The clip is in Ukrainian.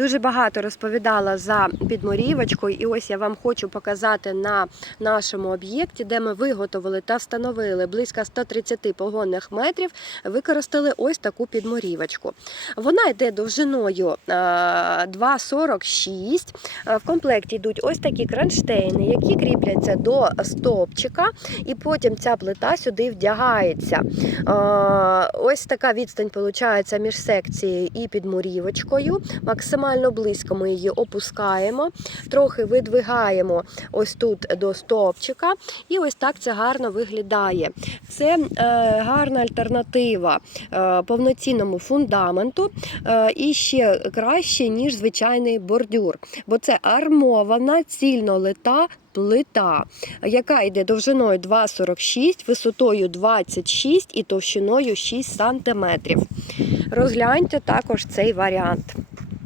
Дуже багато розповідала за підморівочку, і ось я вам хочу показати на нашому об'єкті, де ми виготовили та встановили близько 130 погонних метрів. Використали ось таку підморівочку. Вона йде довжиною е, 2,46. Е, В комплекті йдуть ось такі кронштейни, які кріпляться до стовпчика, і потім ця плита сюди вдягається. Ось така відстань виходить між секцією і підмурівочкою. Максимально близько ми її опускаємо, трохи видвигаємо ось тут до стовпчика, і ось так це гарно виглядає. Це е, гарна альтернатива е, повноцінному фундаменту е, і ще краще, ніж звичайний бордюр, бо це армована цільнолита плита, яка йде довжиною 2,46, висотою 26 і товщиною 6 см. Розгляньте також цей варіант.